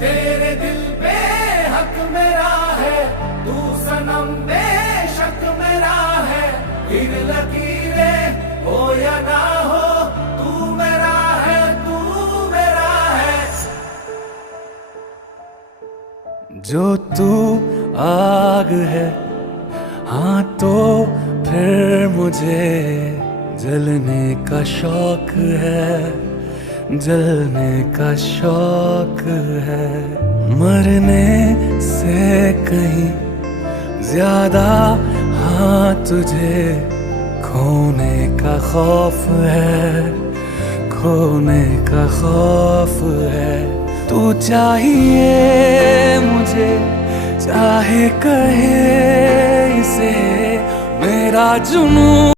तेरे दिल पे हक मेरा है, तू सनम बेशक मेरा है। फिर लकीरें हो या ना हो, तू मेरा है, तू मेरा है। जो तू आग है, हाँ तो फिर मुझे जलने का शौक है, जलने का शौक है। मरने से कहीं ज्यादा हाँ तुझे खोने का खौफ है, खोने का खौफ है। तू चाहिए मुझे, चाहे कहे इसे मेरा जुनून।